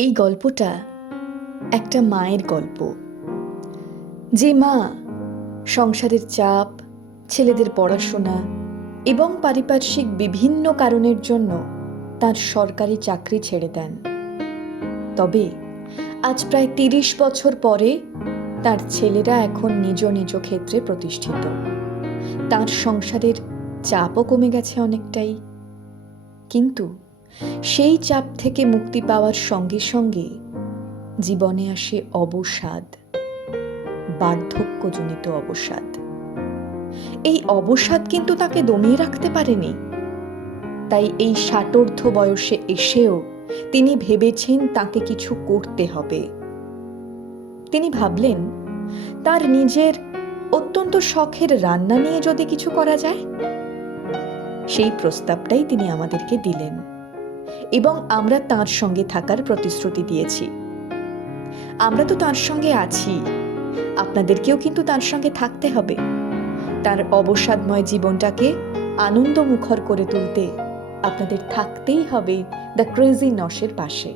এই গল্পটা একটা মায়ের গল্প, যে মা সংসারের চাপ, ছেলেদের পড়াশোনা এবং পারিপার্শ্বিক বিভিন্ন কারণের জন্য তার সরকারি চাকরি ছেড়ে দেন। তবে আজ প্রায় ৩০ বছর পরে তার ছেলেরা এখন নিজ নিজ ক্ষেত্রে প্রতিষ্ঠিত। তার সংসারের চাপও কমে গেছে অনেকটাই, কিন্তু সেই চাপ থেকে মুক্তি পাওয়ার সঙ্গে সঙ্গে জীবনে আসে অবসাদ, বার্ধক্যজনিত অবসাদ। এই অবসাদ কিন্তু তাকে দমিয়ে রাখতে পারেনি। তাই এই ষাটোর্ধ্ব বয়সে এসেও তিনি ভেবেছেন তাকে কিছু করতে হবে। তিনি ভাবলেন তার নিজের অত্যন্ত শখের রান্না নিয়ে যদি কিছু করা যায়। সেই প্রস্তাবটাই তিনি আমাদেরকে দিলেন এবং আমরা তার সঙ্গে থাকার প্রতিশ্রুতি দিয়েছি। আমরা তো তার সঙ্গে আছি, আপনাদেরকেও কিন্তু তার সঙ্গে থাকতে হবে। তার অবসাদময় জীবনটাকে আনন্দমুখর করে তুলতে আপনাদের থাকতেই হবে দ্য ক্রেজি নশের পাশে।